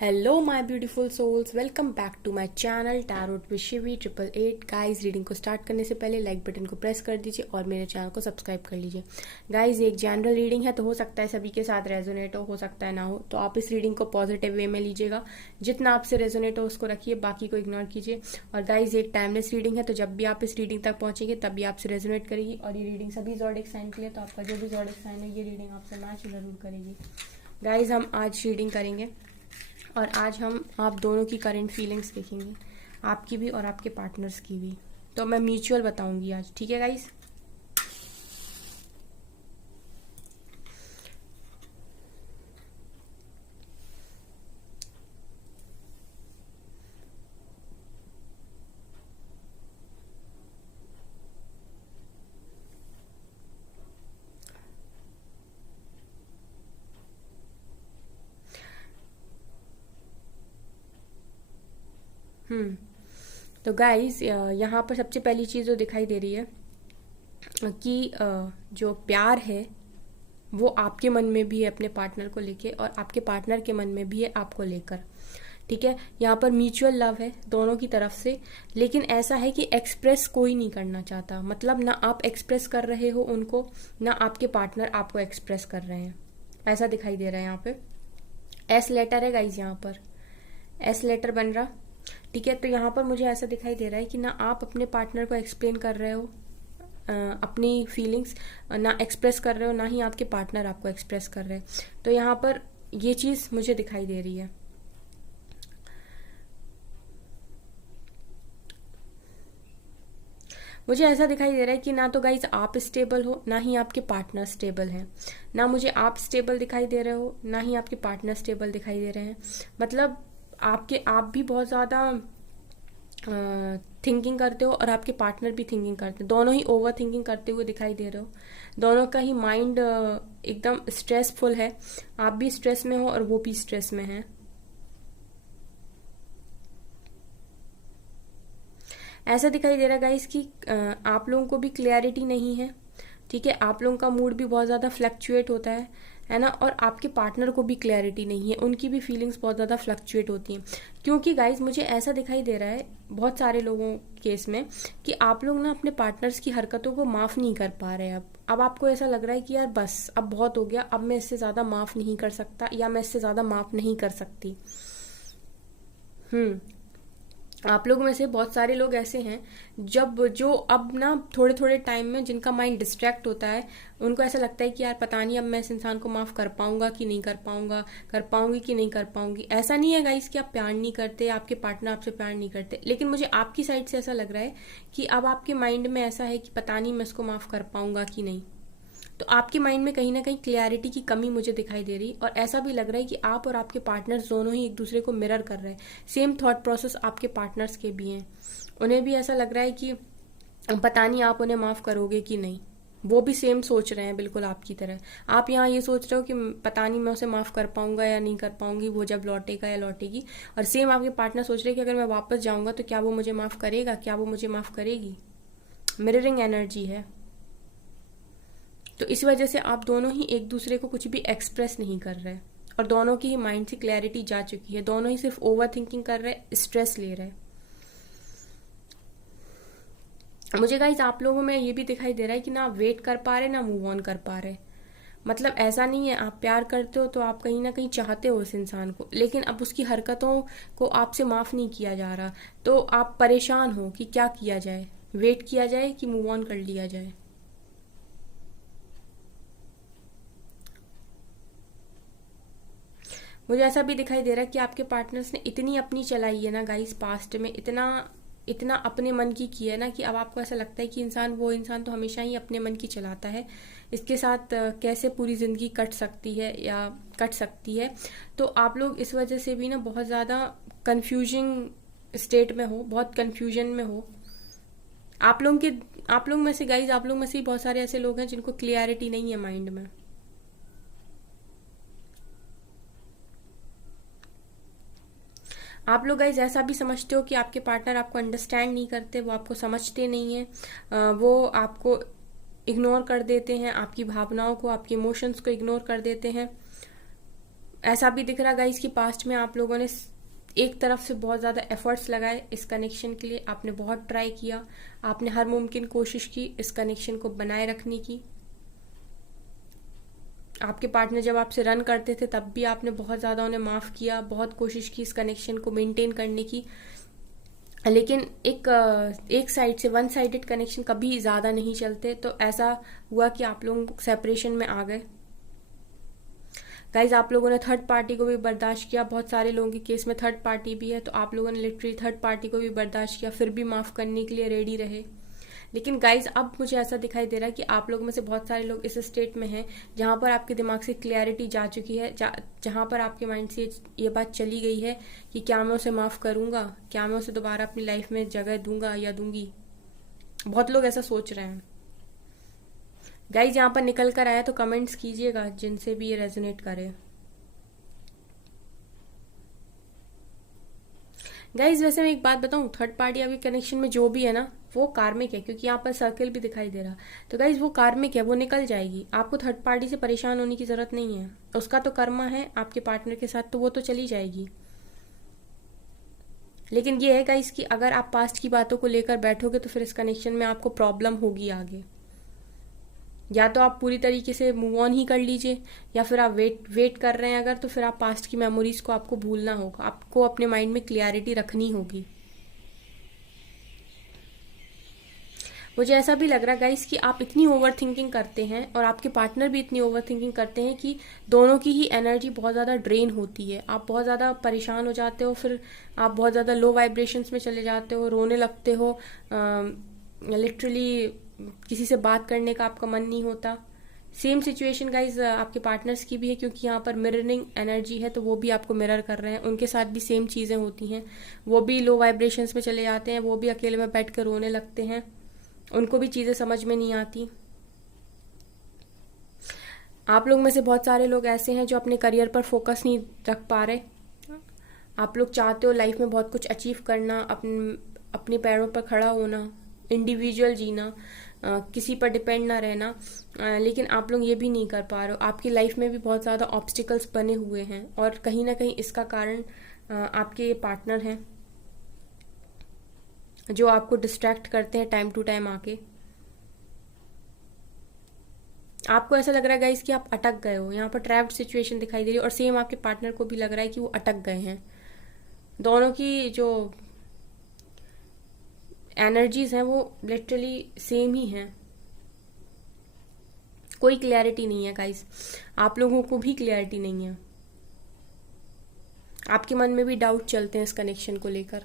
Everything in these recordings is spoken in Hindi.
Hello my beautiful souls, welcome back to my channel tarot with Shivi 888। Guys, reading को स्टार्ट करने से पहले लाइक बटन को प्रेस कर दीजिए और मेरे चैनल को सब्सक्राइब कर लीजिए। गाइस, एक जनरल रीडिंग है तो हो सकता है सभी के साथ रेजोनेट हो सकता है ना हो, तो आप इस रीडिंग को पॉजिटिव वे में लीजिएगा। जितना आपसे रेजोनेट हो उसको रखिए, बाकी को इग्नोर कीजिए। और गाइस, एक टाइमलेस रीडिंग है तो जब भी आप इस रीडिंग तक पहुंचेंगे तभी आपसे रेजोनेट करेगी। और ये रीडिंग सभी ज़ोडिक साइन के लिए, तो आपका जो भी ज़ोडिक साइन है ये रीडिंग आपसे मैच जरूर करेगी। गाइस, हम आज रीडिंग करेंगे और आज हम आप दोनों की करंट फीलिंग्स देखेंगे, आपकी भी और आपके पार्टनर्स की भी। तो मैं म्यूचुअल बताऊंगी आज, ठीक है गाइस। तो गाइस, यहाँ पर सबसे पहली चीज़ जो दिखाई दे रही है कि जो प्यार है वो आपके मन में भी है अपने पार्टनर को लेके, और आपके पार्टनर के मन में भी है आपको लेकर। ठीक है, यहाँ पर म्यूचुअल लव है दोनों की तरफ से, लेकिन ऐसा है कि एक्सप्रेस कोई नहीं करना चाहता। मतलब ना आप एक्सप्रेस कर रहे हो उनको, ना आपके पार्टनर आपको एक्सप्रेस कर रहे हैं, ऐसा दिखाई दे रहा है। यहाँ पे एस लेटर है गाइज, यहाँ पर एस लेटर बन रहा। ठीक है, तो यहाँ पर मुझे ऐसा दिखाई दे रहा है कि ना आप अपने पार्टनर को एक्सप्लेन कर रहे हो अपनी फीलिंग्स, ना एक्सप्रेस कर रहे हो, ना ही आपके पार्टनर आपको एक्सप्रेस कर रहे हैं। तो यहाँ पर ये चीज़ मुझे दिखाई दे रही है। मुझे ऐसा दिखाई दे रहा है कि ना तो गाइज आप स्टेबल हो, ना ही आपके पार्टनर स्टेबल हैं। ना मुझे आप स्टेबल दिखाई दे रहे हो, ना ही आपके पार्टनर स्टेबल दिखाई दे रहे हैं। मतलब आप भी बहुत ज़्यादा थिंकिंग करते हो और आपके पार्टनर भी थिंकिंग करते हैं। दोनों ही ओवर थिंकिंग करते हुए दिखाई दे रहे हो। दोनों का ही माइंड एकदम स्ट्रेसफुल है। आप भी स्ट्रेस में हो और वो भी स्ट्रेस में है। ऐसा दिखाई दे रहा है गाइस कि आप लोगों को भी क्लैरिटी नहीं है। ठीक है, आप लोगों का मूड भी बहुत ज़्यादा फ्लक्चुएट होता है ना। और आपके पार्टनर को भी क्लैरिटी नहीं है, उनकी भी फीलिंग्स बहुत ज़्यादा फ्लक्चुएट होती हैं। क्योंकि गाइज मुझे ऐसा दिखाई दे रहा है बहुत सारे लोगों केस में कि आप लोग ना अपने पार्टनर्स की हरकतों को माफ़ नहीं कर पा रहे हैं। अब आपको ऐसा लग रहा है कि यार बस अब बहुत हो गया, अब मैं इससे ज़्यादा माफ़ नहीं कर सकता, या मैं इससे ज़्यादा माफ़ नहीं कर सकती। आप लोगों में से बहुत सारे लोग ऐसे हैं जो अब ना थोड़े थोड़े टाइम में जिनका माइंड डिस्ट्रैक्ट होता है, उनको ऐसा लगता है कि यार पता नहीं अब मैं इस इंसान को माफ़ कर पाऊंगा कि नहीं कर पाऊंगा, कर पाऊंगी कि नहीं कर पाऊंगी। ऐसा नहीं है गाइस कि आप प्यार नहीं करते, आपके पार्टनर आपसे प्यार नहीं करते, लेकिन मुझे आपकी साइड से ऐसा लग रहा है कि अब आपके माइंड में ऐसा है कि पता नहीं मैं इसको माफ़ कर पाऊंगा कि नहीं। तो आपके माइंड में कहीं ना कहीं क्लैरिटी की कमी मुझे दिखाई दे रही, और ऐसा भी लग रहा है कि आप और आपके पार्टनर्स दोनों ही एक दूसरे को मिरर कर रहे हैं। सेम थॉट प्रोसेस आपके पार्टनर्स के भी हैं। उन्हें भी ऐसा लग रहा है कि पता नहीं आप उन्हें माफ़ करोगे कि नहीं। वो भी सेम सोच रहे हैं बिल्कुल आपकी तरह। आप यहाँ ये सोच रहे हो कि पता नहीं मैं उसे माफ़ कर पाऊंगा या नहीं कर पाऊंगी, वो जब लौटेगा या लौटेगी। और सेम आपके पार्टनर सोच रहे हैं कि अगर मैं वापस जाऊंगा तो क्या वो मुझे माफ़ करेगा, क्या वो मुझे माफ़ करेगी। मिररिंग एनर्जी है। तो इस वजह से आप दोनों ही एक दूसरे को कुछ भी एक्सप्रेस नहीं कर रहे, और दोनों की ही माइंड से क्लैरिटी जा चुकी है। दोनों ही सिर्फ ओवर थिंकिंग कर रहे, स्ट्रेस ले रहे। मुझे गाइस आप लोगों में ये भी दिखाई दे रहा है कि ना आप वेट कर पा रहे, ना मूव ऑन कर पा रहे। मतलब ऐसा नहीं है, आप प्यार करते हो तो आप कहीं ना कहीं चाहते हो उस इंसान को, लेकिन अब उसकी हरकतों को आपसे माफ नहीं किया जा रहा, तो आप परेशान हो कि क्या किया जाए, वेट किया जाए कि मूव ऑन कर लिया जाए। मुझे ऐसा भी दिखाई दे रहा है कि आपके पार्टनर्स ने इतनी अपनी चलाई है ना गाइस, पास्ट में इतना इतना अपने मन की है ना, कि अब आपको ऐसा लगता है कि वो इंसान तो हमेशा ही अपने मन की चलाता है, इसके साथ कैसे पूरी जिंदगी कट सकती है या कट सकती है। तो आप लोग इस वजह से भी ना बहुत ज़्यादा कंफ्यूजिंग स्टेट में हो, बहुत कंफ्यूजन में हो। आप लोग में से गाइज, आप लोग में से ही बहुत सारे ऐसे लोग हैं जिनको क्लियरिटी नहीं है माइंड में। आप लोग गाइज ऐसा भी समझते हो कि आपके पार्टनर आपको अंडरस्टैंड नहीं करते, वो आपको समझते नहीं है, वो आपको इग्नोर कर देते हैं, आपकी भावनाओं को, आपके इमोशंस को इग्नोर कर देते हैं। ऐसा भी दिख रहा गाइस कि पास्ट में आप लोगों ने एक तरफ से बहुत ज़्यादा एफर्ट्स लगाए इस कनेक्शन के लिए, आपने बहुत ट्राई किया, आपने हर मुमकिन कोशिश की इस कनेक्शन को बनाए रखने की। आपके पार्टनर जब आपसे रन करते थे तब भी आपने बहुत ज़्यादा उन्हें माफ़ किया, बहुत कोशिश की इस कनेक्शन को मेंटेन करने की। लेकिन एक साइड से वन साइडेड कनेक्शन कभी ज़्यादा नहीं चलते, तो ऐसा हुआ कि आप लोग सेपरेशन में आ गए। गाइज आप लोगों ने थर्ड पार्टी को भी बर्दाश्त किया, बहुत सारे लोगों के केस में थर्ड पार्टी भी है, तो आप लोगों ने लिटरली थर्ड पार्टी को भी बर्दाश्त किया, फिर भी माफ़ करने के लिए रेडी रहे। लेकिन गाइज अब मुझे ऐसा दिखाई दे रहा है कि आप लोगों में से बहुत सारे लोग इस स्टेट में हैं जहां पर आपके दिमाग से क्लैरिटी जा चुकी है, जहां पर आपके माइंड से ये बात चली गई है कि क्या मैं उसे माफ़ करूंगा, क्या मैं उसे दोबारा अपनी लाइफ में जगह दूंगा या दूंगी। बहुत लोग ऐसा सोच रहे हैं। गाइज यहाँ पर निकल कर आया तो कमेंट्स कीजिएगा जिनसे भी ये रेजोनेट करे। गाइज वैसे मैं एक बात बताऊं, थर्ड पार्टी अभी कनेक्शन में जो भी है ना वो कार्मिक है, क्योंकि यहाँ पर सर्कल भी दिखाई दे रहा। तो गाइज वो कार्मिक है, वो निकल जाएगी, आपको थर्ड पार्टी से परेशान होने की जरूरत नहीं है। उसका तो कर्मा है आपके पार्टनर के साथ, तो वो तो चली जाएगी। लेकिन ये है गाइज कि अगर आप पास्ट की बातों को लेकर बैठोगे तो फिर इस कनेक्शन में आपको प्रॉब्लम होगी आगे। या तो आप पूरी तरीके से मूव ऑन ही कर लीजिए, या फिर आप वेट कर रहे हैं अगर, तो फिर आप पास्ट की मेमोरीज को आपको भूलना होगा, आपको अपने माइंड में क्लियरिटी रखनी होगी। मुझे ऐसा भी लग रहा है गाइस कि आप इतनी ओवर थिंकिंग करते हैं और आपके पार्टनर भी इतनी ओवर थिंकिंग करते हैं कि दोनों की ही एनर्जी बहुत ज़्यादा ड्रेन होती है। आप बहुत ज़्यादा परेशान हो जाते हो, फिर आप बहुत ज़्यादा लो वाइब्रेशंस में चले जाते हो, रोने लगते हो, लिटरली किसी से बात करने का आपका मन नहीं होता। सेम सिचुएशन गाइज आपके पार्टनर्स की भी है, क्योंकि यहाँ पर मिररिंग एनर्जी है, तो वो भी आपको मिरर कर रहे हैं, उनके साथ भी सेम चीज़ें होती हैं। वो भी लो वाइब्रेशंस में चले जाते हैं, वो भी अकेले में बैठ कर रोने लगते हैं, उनको भी चीज़ें समझ में नहीं आती। आप लोग में से बहुत सारे लोग ऐसे हैं जो अपने करियर पर फोकस नहीं रख पा रहे। आप लोग चाहते हो लाइफ में बहुत कुछ अचीव करना, अपने पैरों पर खड़ा होना, इंडिविजुअल जीना, किसी पर डिपेंड ना रहना, लेकिन आप लोग ये भी नहीं कर पा रहे हो। आपकी लाइफ में भी बहुत ज़्यादा ऑब्स्टिकल्स बने हुए हैं और कहीं ना कहीं इसका कारण आपके ये पार्टनर हैं जो आपको डिस्ट्रैक्ट करते हैं टाइम टू टाइम आके। आपको ऐसा लग रहा है गाइस कि आप अटक गए हो, यहाँ पर ट्रैप्ड सिचुएशन दिखाई दे रही है, और सेम आपके पार्टनर को भी लग रहा है कि वो अटक गए हैं। दोनों की जो एनर्जीज हैं वो लिटरली सेम ही हैं, कोई क्लैरिटी नहीं है गाइस, आप लोगों को भी क्लैरिटी नहीं है, आपके मन में भी डाउट चलते हैं इस कनेक्शन को लेकर।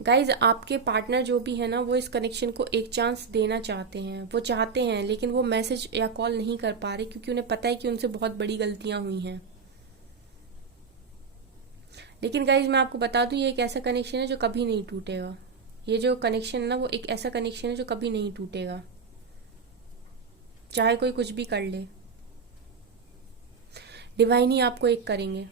गाइज आपके पार्टनर जो भी है ना वो इस कनेक्शन को एक चांस देना चाहते हैं, वो चाहते हैं, लेकिन वो मैसेज या कॉल नहीं कर पा रहे क्योंकि उन्हें पता है कि उनसे बहुत बड़ी गलतियां हुई हैं। लेकिन गाइज मैं आपको बता दूं, ये एक ऐसा कनेक्शन है जो कभी नहीं टूटेगा। ये जो कनेक्शन है ना वो एक ऐसा कनेक्शन है जो कभी नहीं टूटेगा, चाहे कोई कुछ भी कर ले। डिवाइन ही आपको एक करेंगे।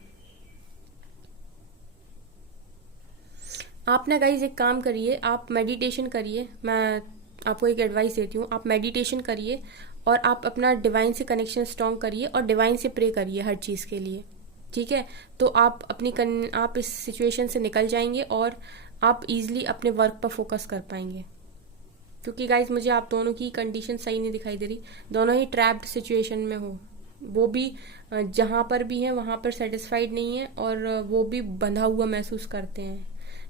आप ना गाइज एक काम करिए, आप मेडिटेशन करिए। मैं आपको एक एडवाइस देती हूँ, आप मेडिटेशन करिए और आप अपना डिवाइन से कनेक्शन स्ट्रॉन्ग करिए और डिवाइन से प्रे करिए हर चीज़ के लिए, ठीक है? तो आप आप इस सिचुएशन से निकल जाएंगे और आप इजीली अपने वर्क पर फोकस कर पाएंगे। क्योंकि गाइज मुझे आप दोनों की कंडीशन सही नहीं दिखाई दे रही, दोनों ही ट्रैप्ड सिचुएशन में हो। वो भी जहाँ पर भी हैं वहाँ पर सेटिस्फाइड नहीं है और वो भी बंधा हुआ महसूस करते हैं,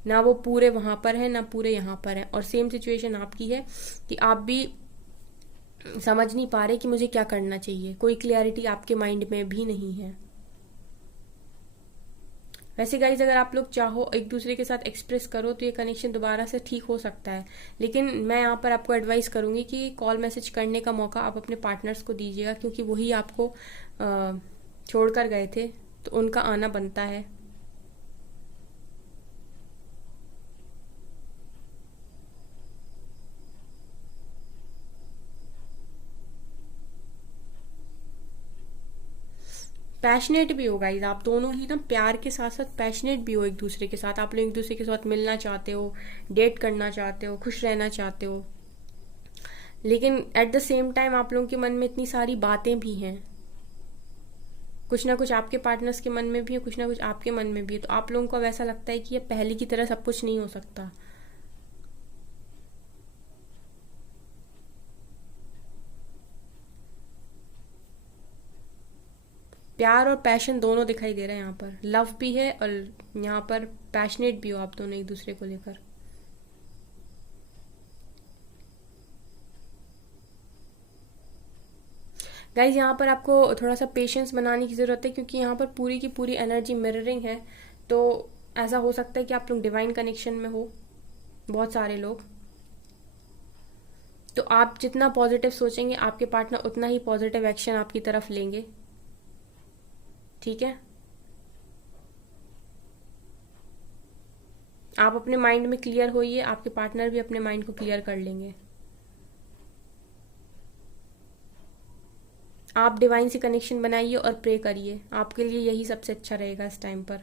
ना वो पूरे वहां पर है ना पूरे यहाँ पर है। और सेम सिचुएशन आपकी है कि आप भी समझ नहीं पा रहे कि मुझे क्या करना चाहिए, कोई क्लियरिटी आपके माइंड में भी नहीं है। वैसे गाइज अगर आप लोग चाहो एक दूसरे के साथ एक्सप्रेस करो तो ये कनेक्शन दोबारा से ठीक हो सकता है, लेकिन मैं यहाँ पर आपको एडवाइस करूंगी कि कॉल मैसेज करने का मौका आप अपने पार्टनर्स को दीजिएगा, क्योंकि वही आपको छोड़कर गए थे, तो उनका आना बनता है। पैशनेट भी हो गाइज, आप दोनों ही ना प्यार के साथ साथ पैशनेट भी हो एक दूसरे के साथ। आप लोग एक दूसरे के साथ मिलना चाहते हो, डेट करना चाहते हो, खुश रहना चाहते हो, लेकिन एट द सेम टाइम आप लोगों के मन में इतनी सारी बातें भी हैं, कुछ ना कुछ आपके पार्टनर्स के मन में भी है, कुछ ना कुछ आपके मन में भी है। तो आप लोगों को अब ऐसा लगता है कि ये पहले की तरह सब कुछ नहीं हो सकता। प्यार और पैशन दोनों दिखाई दे रहा है यहाँ पर, लव भी है और यहाँ पर पैशनेट भी हो आप दोनों एक दूसरे को लेकर। गाइज यहाँ पर आपको थोड़ा सा पेशेंस बनाने की ज़रूरत है, क्योंकि यहाँ पर पूरी की पूरी एनर्जी मिररिंग है। तो ऐसा हो सकता है कि आप लोग डिवाइन कनेक्शन में हो, बहुत सारे लोग। तो आप जितना पॉजिटिव सोचेंगे आपके पार्टनर उतना ही पॉजिटिव एक्शन आपकी तरफ लेंगे, ठीक है। आप अपने माइंड में क्लियर होइए, आपके पार्टनर भी अपने माइंड को क्लियर कर लेंगे। आप डिवाइन से कनेक्शन बनाइए और प्रे करिए, आपके लिए यही सबसे अच्छा रहेगा इस टाइम पर।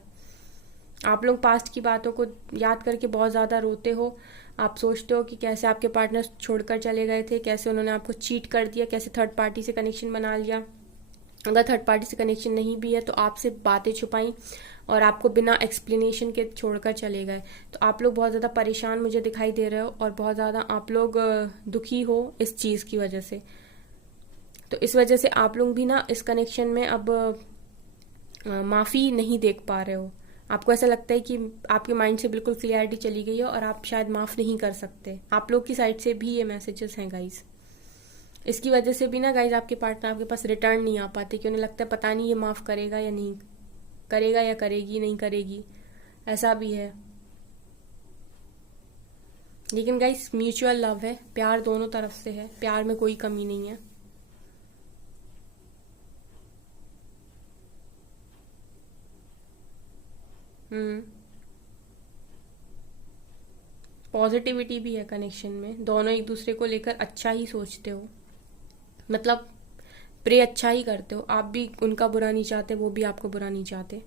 आप लोग पास्ट की बातों को याद करके बहुत ज़्यादा रोते हो, आप सोचते हो कि कैसे आपके पार्टनर छोड़कर चले गए थे, कैसे उन्होंने आपको चीट कर दिया, कैसे थर्ड पार्टी से कनेक्शन बना लिया। अगर थर्ड पार्टी से कनेक्शन नहीं भी है तो आपसे बातें छुपाई और आपको बिना एक्सप्लेनेशन के छोड़कर चले गए। तो आप लोग बहुत ज़्यादा परेशान मुझे दिखाई दे रहे हो और बहुत ज़्यादा आप लोग दुखी हो इस चीज़ की वजह से। तो इस वजह से आप लोग भी ना इस कनेक्शन में अब माफ़ी नहीं देख पा रहे हो। आपको ऐसा लगता है कि आपके माइंड से बिल्कुल क्लियरिटी चली गई है और आप शायद माफ़ नहीं कर सकते। आप लोग की साइड से भी ये मैसेजेस हैं गाइज। इसकी वजह से भी ना गाइज आपके पार्टनर आपके पास रिटर्न नहीं आ पाते, कि उन्हें लगता है पता नहीं ये माफ़ करेगा या नहीं करेगा, या करेगी नहीं करेगी, ऐसा भी है। लेकिन गाइज म्यूचुअल लव है, प्यार दोनों तरफ से है, प्यार में कोई कमी नहीं है। पॉजिटिविटी भी है कनेक्शन में, दोनों एक दूसरे को लेकर अच्छा ही सोचते हो, मतलब प्रे अच्छा ही करते हो। आप भी उनका बुरा नहीं चाहते, वो भी आपको बुरा नहीं चाहते।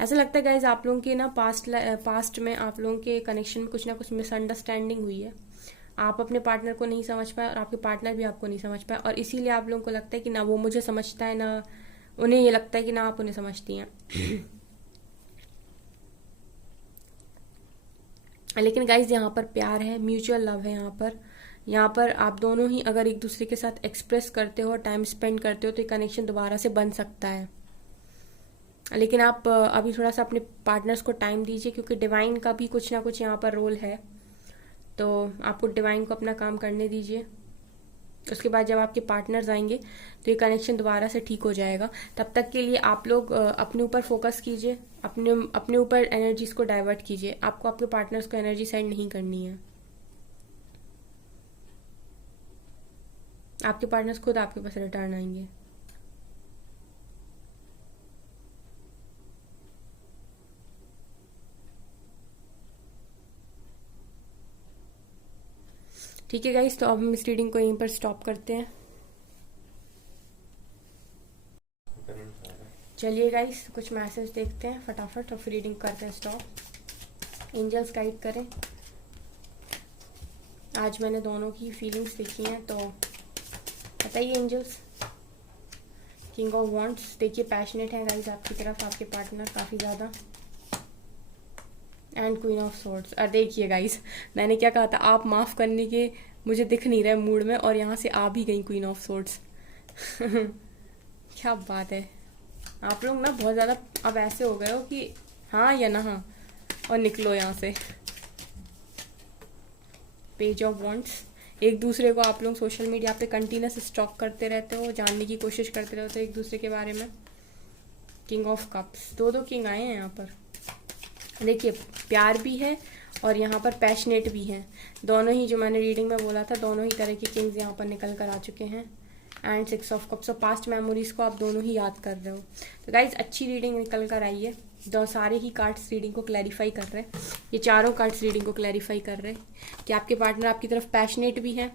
ऐसा लगता है गाइज आप लोगों के ना पास्ट में आप लोगों के कनेक्शन में कुछ ना कुछ मिसअंडरस्टैंडिंग हुई है। आप अपने पार्टनर को नहीं समझ पाए और आपके पार्टनर भी आपको नहीं समझ पाए, और इसीलिए आप लोगों को लगता है कि ना वो मुझे समझता है, ना उन्हें ये लगता है कि ना आप उन्हें समझती हैं। लेकिन गाइज यहाँ पर प्यार है, म्यूचुअल लव है। यहाँ पर आप दोनों ही अगर एक दूसरे के साथ एक्सप्रेस करते हो, टाइम स्पेंड करते हो, तो ये कनेक्शन दोबारा से बन सकता है। लेकिन आप अभी थोड़ा सा अपने पार्टनर्स को टाइम दीजिए, क्योंकि डिवाइन का भी कुछ ना कुछ यहाँ पर रोल है। तो आपको डिवाइन को अपना काम करने दीजिए। उसके बाद जब आपके पार्टनर्स आएंगे तो ये कनेक्शन दोबारा से ठीक हो जाएगा। तब तक के लिए आप लोग अपने ऊपर फोकस कीजिए, अपने ऊपर एनर्जीज को डाइवर्ट कीजिए। आपको आपके पार्टनर्स को एनर्जी सेंड नहीं करनी है। आपके पार्टनर्स खुद आपके पास रिटर्न आएंगे। ठीक है गाइस, तो अब हम इस रीडिंग को यहीं पर स्टॉप करते हैं। चलिए गाइस, कुछ मैसेज देखते हैं फटाफट और फिर रीडिंग करते हैं स्टॉप। एंजल्स गाइड करें। आज मैंने दोनों की फीलिंग्स देखी हैं, तो बताइए एंजल्स। किंग ऑफ वॉन्ड्स, देखिए पैशनेट है गाइस आपकी तरफ आपके पार्टनर काफ़ी ज़्यादा। And queen of swords. और देखिए गाइस, मैंने क्या कहा था, आप माफ़ करने के मुझे दिख नहीं रहे मूड में, और यहाँ से आ भी गई क्वीन ऑफ सोर्ड्स। क्या बात है, आप लोग ना बहुत ज़्यादा अब ऐसे हो गए हो कि हाँ या ना हाँ, और निकलो यहाँ से। पेज ऑफ वॉन्ड्स, एक दूसरे को आप लोग सोशल मीडिया पे कंटिन्यूस स्टॉक करते रहते हो, जानने की कोशिश करते रहते हो एक दूसरे के बारे में। किंग ऑफ कप्स, दो किंग आए हैं यहाँ पर। देखिए प्यार भी है और यहाँ पर पैशनेट भी है, दोनों ही जो मैंने रीडिंग में बोला था, दोनों ही तरह के किंग्स यहाँ पर निकल कर आ चुके हैं। And 6 of cups, past memories को आप दोनों ही याद कर रहे हो। तो गाइज अच्छी रीडिंग निकल कर आई है। दो सारे ही कार्ड्स रीडिंग को क्लैरिफाई कर रहे हैं, ये चारों कार्ड्स रीडिंग को क्लैरिफाई कर रहे हैं कि आपके पार्टनर आपकी तरफ पैशनेट भी है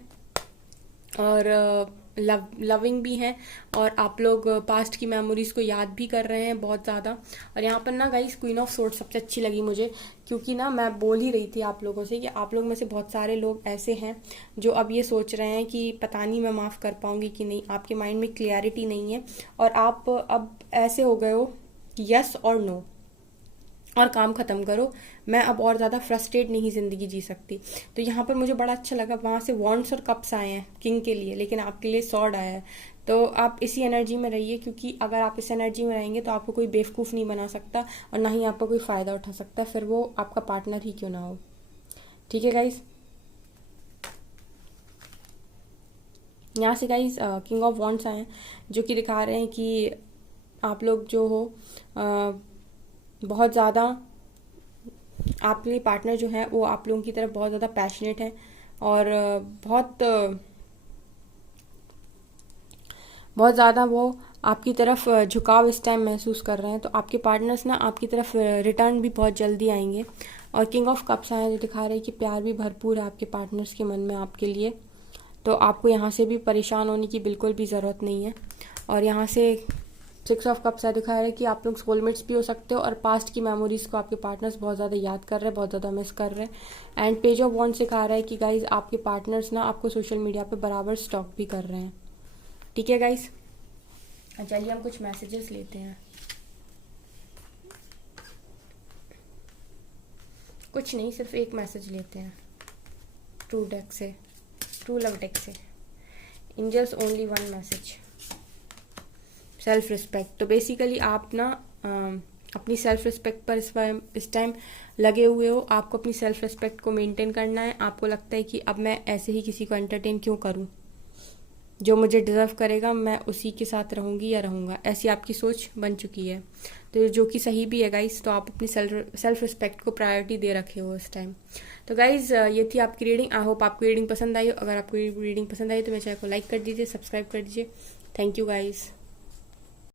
और लविंग भी हैं, और आप लोग पास्ट की मेमोरीज को याद भी कर रहे हैं बहुत ज़्यादा। और यहाँ पर ना गाइस क्वीन ऑफ सोर्ड सबसे अच्छी लगी मुझे, क्योंकि ना मैं बोल ही रही थी आप लोगों से कि आप लोग में से बहुत सारे लोग ऐसे हैं जो अब ये सोच रहे हैं कि पता नहीं मैं माफ़ कर पाऊंगी कि नहीं। आपके माइंड में क्लियरिटी नहीं है, और आप अब ऐसे हो गए हो यस और नो, और काम खत्म करो, मैं अब और ज़्यादा फ्रस्ट्रेट नहीं ज़िंदगी जी सकती। तो यहाँ पर मुझे बड़ा अच्छा लगा, वहाँ से वॉन्ड्स और कप्स आए हैं किंग के लिए, लेकिन आपके लिए सॉर्ड आया है। तो आप इसी एनर्जी में रहिए, क्योंकि अगर आप इस एनर्जी में रहेंगे तो आपको कोई बेवकूफ़ नहीं बना सकता, और ना ही आपका कोई फ़ायदा उठा सकता, फिर वो आपका पार्टनर ही क्यों ना हो। ठीक है गाइज। यहाँ से गाइज किंग ऑफ वॉन्ड्स आए हैं, जो कि दिखा रहे हैं कि आप लोग जो हो बहुत ज़्यादा, आपके लिए पार्टनर जो है वो आप लोगों की तरफ बहुत ज़्यादा पैशनेट है, और बहुत ज़्यादा वो आपकी तरफ झुकाव इस टाइम महसूस कर रहे हैं। तो आपके पार्टनर्स ना आपकी तरफ रिटर्न भी बहुत जल्दी आएंगे। और किंग ऑफ कप्स आए हैं, जो दिखा रहे हैं कि प्यार भी भरपूर है आपके पार्टनर्स के मन में आपके लिए। तो आपको यहाँ से भी परेशान होने की बिल्कुल भी ज़रूरत नहीं है। और यहाँ से 6 ऑफ कप्स है, दिखा रहा है कि आप लोग सोलमेट्स भी हो सकते हो, और पास्ट की मेमोरीज को आपके पार्टनर्स बहुत ज़्यादा याद कर रहे हैं, बहुत ज़्यादा मिस कर रहे हैं। एंड पेज ऑफ वॉन्ड्स सिखा रहा है कि गाइज आपके पार्टनर्स ना आपको सोशल मीडिया पे बराबर स्टॉक भी कर रहे हैं। ठीक है गाइज, चलिए हम कुछ मैसेजेस लेते हैं। कुछ नहीं, सिर्फ एक मैसेज लेते हैं ट्रू डेक से, ट्रू लव डेक से। Angels only one message, self respect. तो बेसिकली आप ना अपनी सेल्फ रिस्पेक्ट पर इस टाइम लगे हुए हो। आपको अपनी सेल्फ रिस्पेक्ट को मेंटेन करना है। आपको लगता है कि अब मैं ऐसे ही किसी को एंटरटेन क्यों करूं, जो मुझे डिज़र्व करेगा मैं उसी के साथ रहूंगी या रहूंगा, ऐसी आपकी सोच बन चुकी है। तो जो कि सही भी है गाइज। तो आप अपनी सेल्फ रिस्पेक्ट को प्रायोरिटी दे रखे हो इस टाइम। तो गाइज ये थी आपकी रीडिंग। आई होप आपको रीडिंग पसंद आई हो। अगर आपको रीडिंग पसंद आई तो मेरे चैनल को लाइक कर दीजिए, सब्सक्राइब कर दीजिए। Thank you guys.